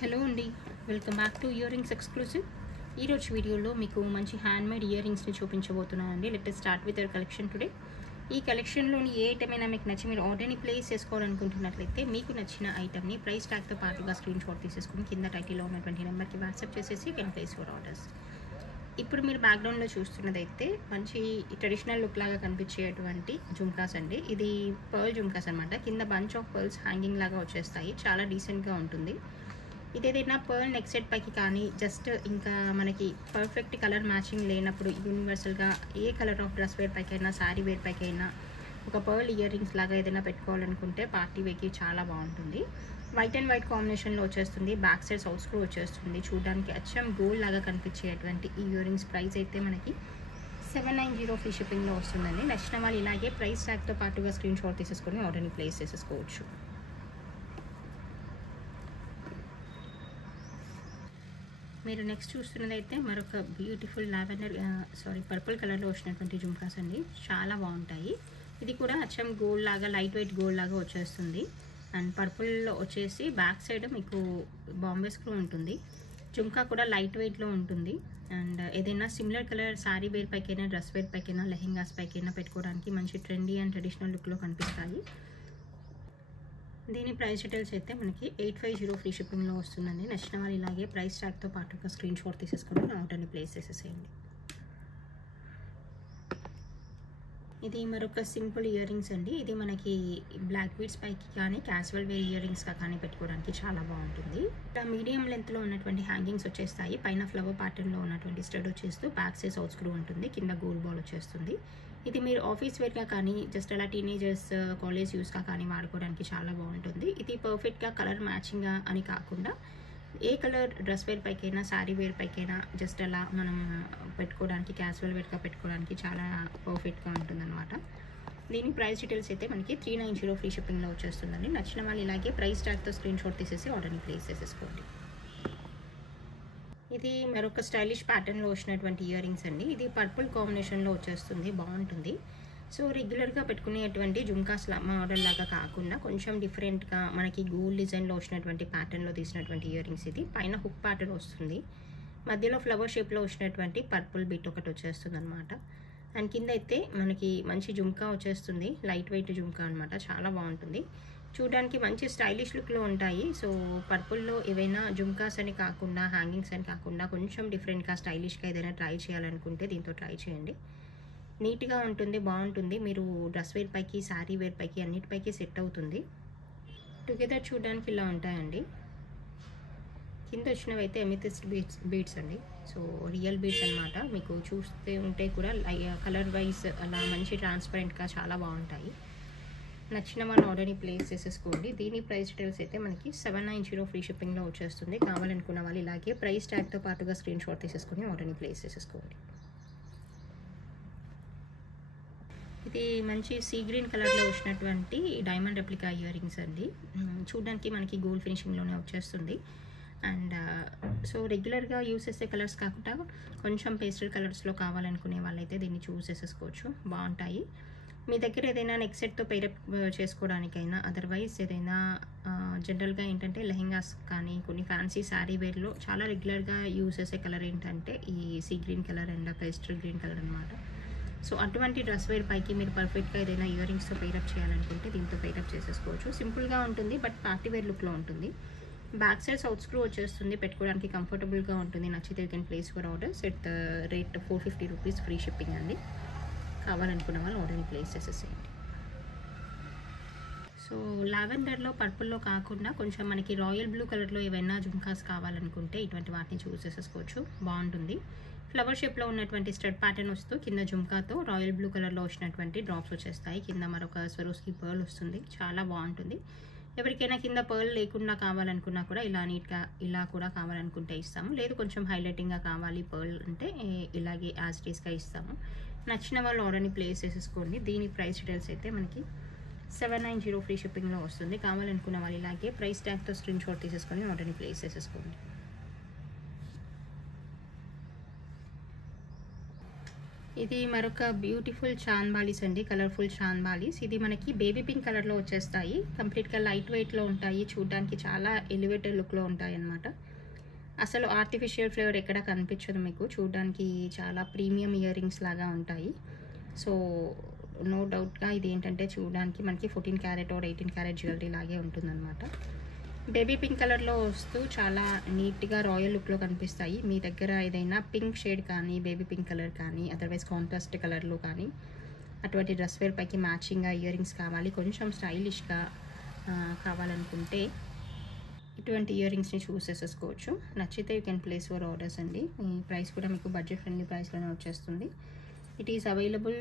Hello అండి, welcome back to earrings exclusive. ఈరోజు వీడియోలో మీకు మంచి హ్యాండ్మేడ్ ఇయర్ రింగ్స్ని చూపించబోతున్నానండి. Let us start with your collection today. ఈ కలెక్షన్లోని ఏ ఐటమ్ అయినా మీకు నచ్చి మీరు ఆర్డర్ని ప్లేస్ చేసుకోవాలనుకుంటున్నట్లయితే మీకు నచ్చిన ఐటమ్ని ప్రైస్ ట్యాగ్తో పాటుగా స్క్రీన్ షాట్ తీసేసుకుని కింద టైటిల్లో ఉన్నటువంటి నెంబర్కి వాట్సాప్ చేసేసి కెన్ ప్లేస్ యువర్ ఆర్డర్స్. ఇప్పుడు మీరు బ్యాక్గ్రౌండ్లో చూస్తున్నదైతే మంచి ట్రెడిషనల్ లుక్ లాగా కనిపించేటువంటి జుమ్కాస్ అండి. ఇది పర్ల్ జుమ్కాస్ అనమాట. కింద బంచ్ ఆఫ్ పర్ల్స్ హ్యాంగింగ్ లాగా వచ్చేస్తాయి. చాలా డీసెంట్గా ఉంటుంది. ఇదేదైనా పర్ల్ నెక్ సెట్ పైకి కానీ జస్ట్ ఇంకా మనకి పర్ఫెక్ట్ కలర్ మ్యాచింగ్ లేనప్పుడు యూనివర్సల్గా ఏ కలర్ ఆఫ్ డ్రెస్ వేర్ పైకైనా శారీ వేర్ పైకైనా ఒక పర్ల్ ఇయర్ రింగ్స్ లాగా ఏదైనా పెట్టుకోవాలనుకుంటే పార్టీ వేర్కి చాలా బాగుంటుంది. వైట్ అండ్ వైట్ కాంబినేషన్లో వచ్చేస్తుంది. బ్యాక్ సైడ్ సౌత్ స్క్రూ వచ్చేస్తుంది. చూడడానికి అచ్చం గోల్డ్ లాగా కనిపించేటువంటి ఈ ఇయర్ రింగ్స్ ప్రైస్ అయితే మనకి 790 ఫ్రీ షిప్పింగ్లో వస్తుందండి. నచ్చిన వాళ్ళు ఇలాగే ప్రైస్ ట్యాగ్తో పాటుగా స్క్రీన్ షాట్ తీసేసుకొని ఆర్డర్ని ప్లేస్ చేసేసుకోవచ్చు. మీరు నెక్స్ట్ చూస్తున్నదైతే మరొక బ్యూటిఫుల్ పర్పుల్ కలర్లో వచ్చినటువంటి జుమ్కాస్ అండి. చాలా బాగుంటాయి. ఇది కూడా అచ్చం గోల్డ్ లాగా లైట్ వెయిట్ గోల్డ్ లాగా వచ్చేస్తుంది. అండ్ పర్పుల్లో వచ్చేసి బ్యాక్ సైడ్ మీకు బాంబే స్క్రూ ఉంటుంది. జుమ్కా కూడా లైట్ వెయిట్లో ఉంటుంది. అండ్ ఏదైనా సిమిలర్ కలర్ శారీ వేర్ పైకైనా డ్రెస్ వేర్ పైకైనా లెహెంగాస్ పైకైనా పెట్టుకోవడానికి మంచి ట్రెండీ అండ్ ట్రెడిషనల్ లుక్లో కనిపిస్తాయి. దీని ప్రైస్ డీటెయిల్స్ అయితే మనకి 850 ఫ్రీ షిప్పింగ్లో వస్తుందండి. నచ్చిన వాళ్ళు ఇలాగే ప్రైస్ ట్యాగ్తో పాటుగా స్క్రీన్ షాట్ తీసేసుకొని ఆర్డర్ని ప్లేస్ చేసేసేయండి. ఇది మరొక సింపుల్ ఇయర్ రింగ్స్ అండి. ఇది మనకి బ్లాక్ బీడ్స్ పైకి కానీ క్యాజువల్ వేర్ ఇయర్ రింగ్స్గా కానీ పెట్టుకోవడానికి చాలా బాగుంటుంది. ఇలా మీడియం లెంత్లో ఉన్నటువంటి హ్యాంగింగ్స్ వచ్చేస్తాయి. పైన ఫ్లవర్ ప్యాటర్న్లో ఉన్నటువంటి స్టడ్ వచ్చేస్తూ బ్యాక్ సైడ్ సౌత్ స్క్రూ ఉంటుంది. కింద గోల్డ్ బాల్ వచ్చేస్తుంది. ఇది మీరు ఆఫీస్ వేర్గా కానీ జస్ట్ అలా టీనేజర్స్ కాలేజ్ యూస్గా కానీ వాడుకోవడానికి చాలా బాగుంటుంది. ఇది పర్ఫెక్ట్గా కలర్ మ్యాచింగ్గా అని కాకుండా ఏ కలర్ డ్రెస్ వేర్ పైకైనా శారీ వేర్ పైకైనా జస్ట్ అలా మనం పెట్టుకోవడానికి క్యాజువల్ వేర్గా పెట్టుకోవడానికి చాలా పర్ఫెక్ట్గా ఉంటుందన్నమాట. దీని ప్రైస్ డీటెయిల్స్ అయితే మనకి 390 ఫ్రీ షిప్పింగ్లో వచ్చేస్తుందండి. నచ్చిన వాళ్ళు ఇలాగే ప్రైస్ ట్యాగ్తో స్క్రీన్ షాట్ తీసేసి ఆర్డర్ని ప్లేస్ చేసేసుకోండి. ఇది మరొక స్టైలిష్ ప్యాటర్న్లో వచ్చినటువంటి ఇయర్ రింగ్స్ అండి. ఇది పర్పుల్ కాంబినేషన్లో వచ్చేస్తుంది. బాగుంటుంది. సో రెగ్యులర్గా పెట్టుకునేటువంటి జుమ్కాస్ మోడల్ లాగా కాకుండా కొంచెం డిఫరెంట్గా మనకి గోల్డ్ డిజైన్లో వచ్చినటువంటి ప్యాటర్న్లో తీసినటువంటి ఇయర్ రింగ్స్. ఇది పైన హుక్ ప్యాటర్న్ వస్తుంది. మధ్యలో ఫ్లవర్ షేప్లో వచ్చినటువంటి పర్పుల్ బిట్ ఒకటి వచ్చేస్తుంది అనమాట. అండ్ కింద అయితే మనకి మంచి జుమ్కా వచ్చేస్తుంది. లైట్ వెయిట్ జుమ్కా అనమాట. చాలా బాగుంటుంది. చూడడానికి మంచి స్టైలిష్ లుక్లో ఉంటాయి. సో పర్పుల్లో ఏవైనా జుమ్కాస్ అని కాకుండా హ్యాంగింగ్స్ అని కాకుండా కొంచెం డిఫరెంట్గా స్టైలిష్గా ఏదైనా ట్రై చేయాలనుకుంటే దీంతో ట్రై చేయండి. నీట్గా ఉంటుంది, బాగుంటుంది. మీరు డ్రెస్ వేర్ పైకి శారీ వేర్ పైకి అన్నిటిపైకి సెట్ అవుతుంది. టుగెదర్ చూడడానికి ఇలా ఉంటాయండి. కింద వచ్చినవి అయితే ఎమిథిస్ట్ బీడ్స్ అండి. సో రియల్ బీడ్స్ అనమాట. మీకు చూస్తే ఉంటే కూడా కలర్ వైజ్ అలా మంచి ట్రాన్స్పరెంట్గా చాలా బాగుంటాయి. నచ్చిన వాళ్ళు ఆర్డర్ని ప్లేస్ చేసేసుకోండి. దీని ప్రైస్ డీటెయిల్స్ అయితే మనకి 790 ఫ్రీ షిప్పింగ్లో వచ్చేస్తుంది. కావాలనుకున్న వాళ్ళు ఇలాగే ప్రైస్ ట్యాగ్తో పాటుగా స్క్రీన్ షాట్ తీసేసుకొని ఆర్డర్ని ప్లేస్ చేసేసుకోండి. ఇది మంచి సీ గ్రీన్ కలర్లో వచ్చినటువంటి డైమండ్ రెప్లికా ఇయర్ రింగ్స్ అండి. చూడడానికి మనకి గోల్డ్ ఫినిషింగ్లోనే వచ్చేస్తుంది. అండ్ సో రెగ్యులర్గా యూస్ చేసే కలర్స్ కాకుండా కొంచెం పేస్టల్ కలర్స్లో కావాలనుకునే వాళ్ళైతే దీన్ని చూస్ చేసేసుకోవచ్చు. బాగుంటాయి. మీ దగ్గర ఏదైనా నెక్ సెట్తో పేరప్ చేసుకోవడానికైనా అదర్వైజ్ ఏదైనా జనరల్గా ఏంటంటే లెహెంగాస్ కానీ కొన్ని ఫ్యాన్సీ శారీ వేర్లో చాలా రెగ్యులర్గా యూస్ చేసే కలర్ ఏంటంటే ఈ sea green colour and pastel green colour అనమాట. సో అటువంటి డ్రెస్ వేర్ పైకి మీరు పర్ఫెక్ట్గా ఏదైనా ఇయర్ రింగ్స్తో పేరప్ చేయాలనుకుంటే దీంతో పేరప్ చేసేసుకోవచ్చు. సింపుల్గా ఉంటుంది బట్ పార్టీ వేర్ లుక్లో ఉంటుంది. బ్యాక్ సైడ్ సౌత్ స్క్రూ వచ్చేస్తుంది. పెట్టుకోవడానికి కంఫర్టబుల్గా ఉంటుంది. నచ్చితే you can place for orders at the rate 450 rupees free shipping అండి. కావాలనుకున్న వాళ్ళు ఆర్డర్ని ప్లేస్ చేసేసేయండి. సో లావెండర్లో పర్పుల్లో కాకుండా కొంచెం మనకి రాయల్ బ్లూ కలర్లో ఏవైనా జుమ్కాస్ కావాలనుకుంటే ఇటువంటి వాటిని చూస్ చేసేసుకోవచ్చు. బాగుంటుంది. ఫ్లవర్ షేప్లో ఉన్నటువంటి స్టడ్ ప్యాటర్న్ వస్తూ కింద జుమ్కాతో రాయల్ బ్లూ కలర్లో వచ్చినటువంటి డ్రాప్స్ వచ్చేస్తాయి. కింద మరొక స్వరోస్కి పర్ల్ వస్తుంది. చాలా బాగుంటుంది. ఎవరికైనా కింద పర్ల్ లేకుండా కావాలనుకున్నా కూడా ఇలా నీట్గా ఇలా కూడా కావాలనుకుంటే ఇస్తాము. లేదు కొంచెం హైలైటింగ్గా కావాలి పర్ల్ అంటే ఇలాగే యాజ్ ఇట్ ఈస్గా ఇస్తాము. నచ్చిన వాళ్ళు ఆర్డర్ని ప్లేస్ చేసేసుకోండి. దీని ప్రైస్ డీటెయిల్స్ అయితే మనకి 790 ఫ్రీ షిప్పింగ్లో వస్తుంది. కావాలనుకున్న వాళ్ళు ఇలాగే ప్రైస్ ట్యాగ్తో స్క్రీన్ షాట్ తీసేసుకొని ఆర్డర్ని ప్లేస్ చేసేసుకోండి. ఇది మరొక బ్యూటిఫుల్ చాన్ బాలీస్ అండి, కలర్ఫుల్ చాన్ బాలీస్. ఇది మనకి బేబీ పింక్ కలర్లో వచ్చేస్తాయి. కంప్లీట్గా లైట్ వెయిట్లో ఉంటాయి, చూడడానికి చాలా ఎలివేటెడ్ లుక్లో ఉంటాయి అన్నమాట. అసలు ఆర్టిఫిషియల్ ఫ్లేవర్ ఎక్కడ కనిపించదు మీకు, చూడడానికి చాలా ప్రీమియం ఇయర్ రింగ్స్ లాగా ఉంటాయి. సో నో డౌట్గా ఇది ఏంటంటే చూడడానికి మనకి 14 క్యారెట్ ఆర్ 18 క్యారెట్ జ్యువెలరీ లాగే ఉంటుందన్నమాట. బేబీ పింక్ కలర్లో వస్తూ చాలా నీట్గా రాయల్ లుక్లో కనిపిస్తాయి. మీ దగ్గర ఏదైనా పింక్ షేడ్ కానీ, బేబీ పింక్ కలర్ కానీ, అదర్వైజ్ కాంట్రాస్ట్ కలర్లో కానీ అటువంటి డ్రెస్ వేర్ పైకి మ్యాచింగ్గా ఇయర్ రింగ్స్ కావాలి, కొంచెం స్టైలిష్గా కావాలనుకుంటే ఇటువంటి ఇయర్ రింగ్స్ని చూస్ చేసేసుకోవచ్చు. నచ్చితే you can place your orders అండి. ఈ ప్రైస్ కూడా మీకు బడ్జెట్ ఫ్రెండ్లీ ప్రైస్లోనే వచ్చేస్తుంది. It is available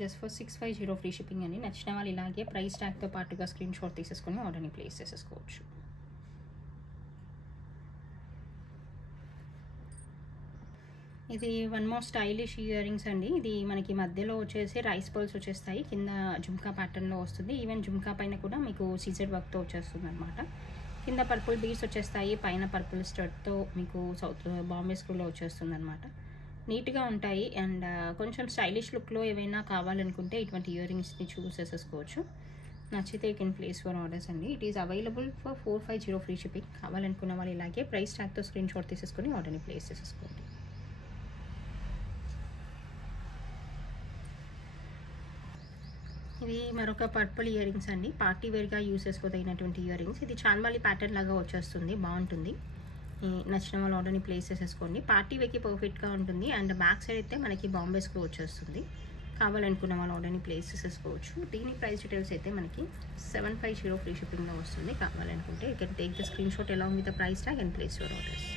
just for 650 free shipping అని. నచ్చిన వాళ్ళు ఇలాగే ప్రైస్ ట్యాగ్తో పాటుగా స్క్రీన్ షాట్ తీసేసుకొని ఆర్డర్ని ప్లేస్ చేసేసుకోవచ్చు. ఇది one more stylish ear rings అండి. ఇది మనకి మధ్యలో వచ్చేసి రైస్ పర్ల్స్ వచ్చేస్తాయి, కింద జుమ్కా ప్యాటర్న్లో వస్తుంది. ఈవెన్ జుమ్కా పైన కూడా మీకు సీజెడ్ వర్క్తో వచ్చేస్తుంది అనమాట. కింద పర్పుల్ బీడ్స్ వచ్చేస్తాయి, పైన పర్పుల్ స్టడ్తో మీకు బాంబే స్క్రూలో వచ్చేస్తుంది అనమాట. నీట్గా ఉంటాయి అండ్ కొంచెం స్టైలిష్ లుక్లో ఏవైనా కావాలనుకుంటే ఇటువంటి ఇయర్ రింగ్స్ని చూస్ చేసేసుకోవచ్చు. నచ్చితే you can place for orders అండి. It is available for 450 free shipping. కావాలనుకున్న వాళ్ళు ఇలాగే ప్రైస్ ట్యాగ్తో స్క్రీన్ షాట్ తీసేసుకొని ఆర్డర్ని ప్లేస్ చేసేసుకోండి. ఇది మరొక పర్పుల్ ఇయర్ రింగ్స్ అండి, పార్టీ వేర్గా యూస్ చేసుకోదగినటువంటి ఇయర్ రింగ్స్. ఇది చాన్బాలి ప్యాటర్న్ లాగా వచ్చేస్తుంది, బాగుంటుంది. నచ్చిన వాళ్ళు ఆర్డర్ని ప్లేస్ చేసేసుకోండి. పార్టీ వేర్కి పర్ఫెక్ట్గా ఉంటుంది అండ్ బ్యాక్ సైడ్ అయితే మనకి బాంబే స్క్రూ వచ్చేస్తుంది. కావాలనుకున్న వాళ్ళు ఆర్డర్ని ప్లేస్ చేసేసుకోవచ్చు. దీని ప్రైస్ డీటెయిల్స్ అయితే మనకి 750 ఫ్రీ షిప్పింగ్లో వస్తుంది. కావాలనుకుంటే you can take the screen shot along with the price tag and place your orders.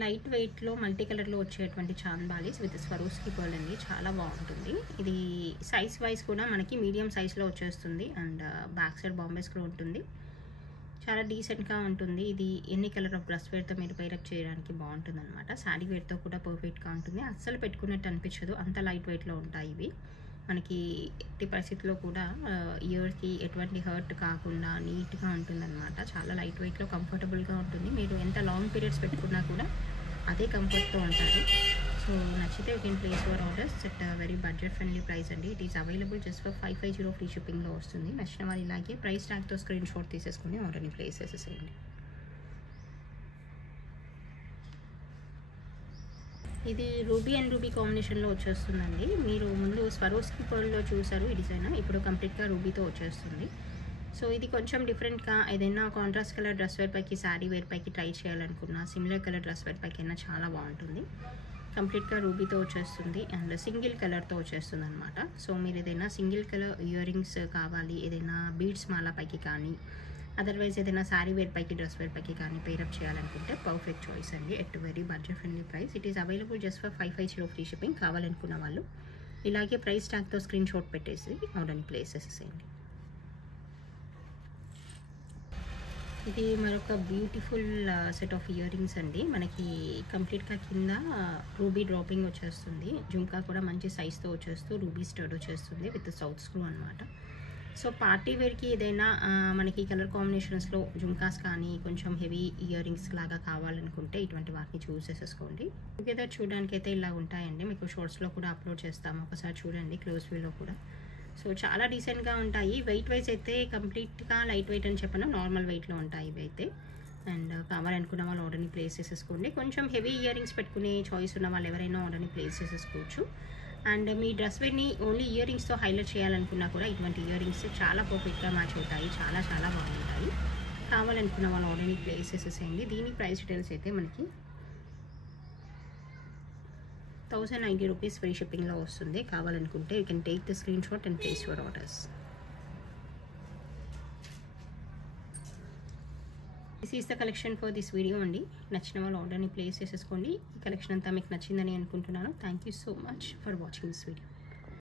Light వెయిట్లో మల్టీ కలర్లో వచ్చేటువంటి చాన్ బాలీస్ విత్ స్వరోస్కి పర్ల్ అండి, చాలా బాగుంటుంది. ఇది సైజ్ వైజ్ కూడా మనకి మీడియం సైజ్లో వచ్చేస్తుంది and back side Bombay screw ఉంటుంది. చాలా డీసెంట్గా ఉంటుంది. ఇది ఎన్ని కలర్ ఆఫ్ డ్రెస్ వేర్తో మీరు పైరప్ చేయడానికి బాగుంటుంది అనమాట. శారీ వేర్తో కూడా పర్ఫెక్ట్గా ఉంటుంది, అస్సలు పెట్టుకున్నట్టు అనిపించదు, అంత లైట్ వెయిట్లో ఉంటాయి ఇవి. మనకి ఎట్టి పరిస్థితిలో కూడా ఇయర్కి ఎటువంటి హర్ట్ కాకుండా నీట్గా ఉంటుందన్నమాట. చాలా లైట్ వెయిట్లో కంఫర్టబుల్గా ఉంటుంది. మీరు ఎంత లాంగ్ పీరియడ్స్ పెట్టుకున్నా కూడా అదే కంఫర్ట్తో ఉంటారు. సో నచ్చితే you can place your orders at very budget friendly price అండి. It is available just for 550 free షిప్పింగ్లో వస్తుంది. నచ్చిన వాళ్ళు ఇలాగే ప్రైస్ ట్యాగ్తో స్క్రీన్ షాట్ తీసేసుకుని ఆర్డర్ని ప్లేస్ చేసేసేయండి. ఇది రూబీ అండ్ రూబీ కాంబినేషన్లో వచ్చేస్తుందండి. మీరు ముందు స్వరోస్కి పర్ల్లో చూసారు ఈ డిజైన్, ఇప్పుడు కంప్లీట్గా రూబీతో వచ్చేస్తుంది. సో ఇది కొంచెం డిఫరెంట్గా ఏదైనా కాంట్రాస్ట్ కలర్ డ్రెస్ వేర్ పైకి, శారీ వేర్ పైకి ట్రై చేయాలనుకున్నా, సిమిలర్ కలర్ డ్రెస్ వేర్ పైకి అయినా చాలా బాగుంటుంది. కంప్లీట్గా రూబీతో వచ్చేస్తుంది అండ్ సింగిల్ కలర్తో వచ్చేస్తుంది అనమాట. సో మీరు ఏదైనా సింగిల్ కలర్ ఇయర్ రింగ్స్ కావాలి, ఏదైనా బీడ్స్ మాల పైకి కానీ, అదర్వైజ్ ఏదైనా శారీ వేర్ పైకి, డ్రెస్ వేర్ పైకి కానీ పేరప్ చేయాలనుకుంటే పర్ఫెక్ట్ చాయిస్ అండి at very budget friendly price. It is available just for 550 free shipping. కావాలనుకున్న వాళ్ళు ఇలాగే ప్రైస్ ట్యాగ్తో స్క్రీన్ షాట్ పెట్టేసి ఆర్డర్ని ప్లేస్ చేసేసేయండి. ఇది మరొక beautiful set of ear rings అండి. మనకి కంప్లీట్గా కింద రూబీ డ్రాపింగ్ వచ్చేస్తుంది, జుంకా కూడా మంచి సైజ్తో వచ్చేస్తూ రూబీ స్టడ్ వచ్చేస్తుంది విత్ సౌత్ స్క్రూ అనమాట. సో పార్టీ వేర్కి ఏదైనా మనకి కలర్ కాంబినేషన్స్లో జుంకాస్ కానీ కొంచెం హెవీ ఇయర్ రింగ్స్ లాగా కావాలనుకుంటే ఇటువంటి వాటిని చూస్ చేసేసుకోండి. టుగెదర్ చూడడానికి అయితే ఇలా ఉంటాయండి. మీకు షార్ట్స్లో కూడా అప్లోడ్ చేస్తాము, ఒకసారి చూడండి క్లోజ్ వ్యూలో కూడా. సో చాలా డీసెంట్గా ఉంటాయి. వెయిట్ వైజ్ అయితే కంప్లీట్గా లైట్ వెయిట్ అని చెప్పను, నార్మల్ వెయిట్లో ఉంటాయి ఇవి అయితే. అండ్ కావాలనుకున్న వాళ్ళు ఆర్డర్ని ప్లేస్ చేసేసుకోండి. కొంచెం హెవీ ఇయర్ రింగ్స్ పెట్టుకునే చాయిస్ ఉన్న వాళ్ళు ఎవరైనా ఆర్డర్ని ప్లేస్ చేసేసుకోవచ్చు. అండ్ మీ డ్రెస్ వేర్ని ఓన్లీ ఇయర్ రింగ్స్తో హైలైట్ చేయాలనుకున్నా కూడా ఇటువంటి ఇయర్ రింగ్స్ చాలా పర్ఫెక్ట్గా మ్యాచ్ అవుతాయి, చాలా చాలా బాగుంటాయి. కావాలనుకున్న వాళ్ళు ఆర్డర్ని ప్లేస్ చేసేసేయండి. దీని ప్రైస్ డీటెయిల్స్ అయితే మనకి 1090 రూపీస్ ఫ్రీ షిప్పింగ్లో వస్తుంది. కావాలనుకుంటే you can take the screen shot and place your orders. This is the collection for this video అండి. నచ్చిన వాళ్ళు ఆర్డర్ని ప్లేస్ చేసేసుకోండి. ఈ కలెక్షన్ అంతా మీకు నచ్చిందని అనుకుంటున్నాను. Thank you so much for watching this video.